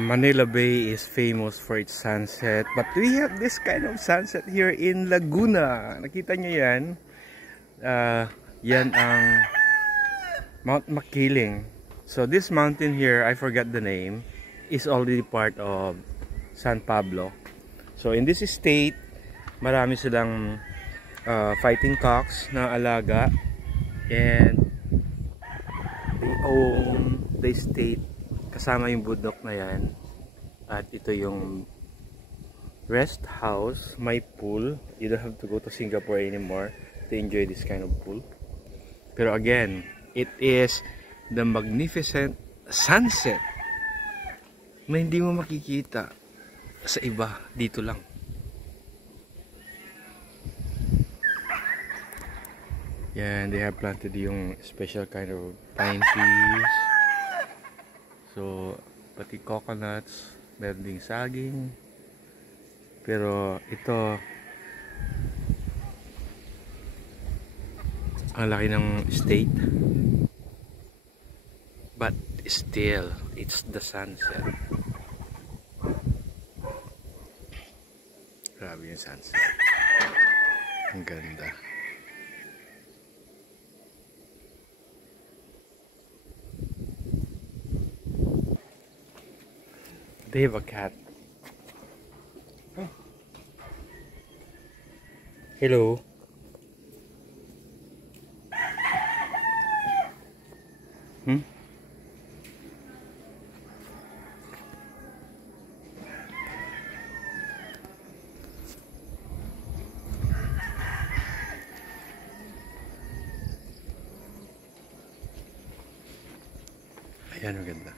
Manila Bay is famous for its sunset, but we have this kind of sunset here in Laguna. Nakita nyo yan? Yan ang Mount Makiling. So this mountain here, I forgot the name, is already part of San Pablo. So in this state, marami silang fighting cocks na alaga, and they own the state kasama yung bundok na yan. At ito yung rest house, may pool. You don't have to go to Singapore anymore to enjoy this kind of pool. Pero again, it is the magnificent sunset na hindi mo makikita sa iba, dito lang. Yan, they have planted yung special kind of pine trees. So, pati coconuts, meron ding saging. Pero ito, ang laki ng estate. But still, it's the sunset. Grabe yung sunset. Ang ganda. They have a cat. Oh. Hello. Ayan, maganda.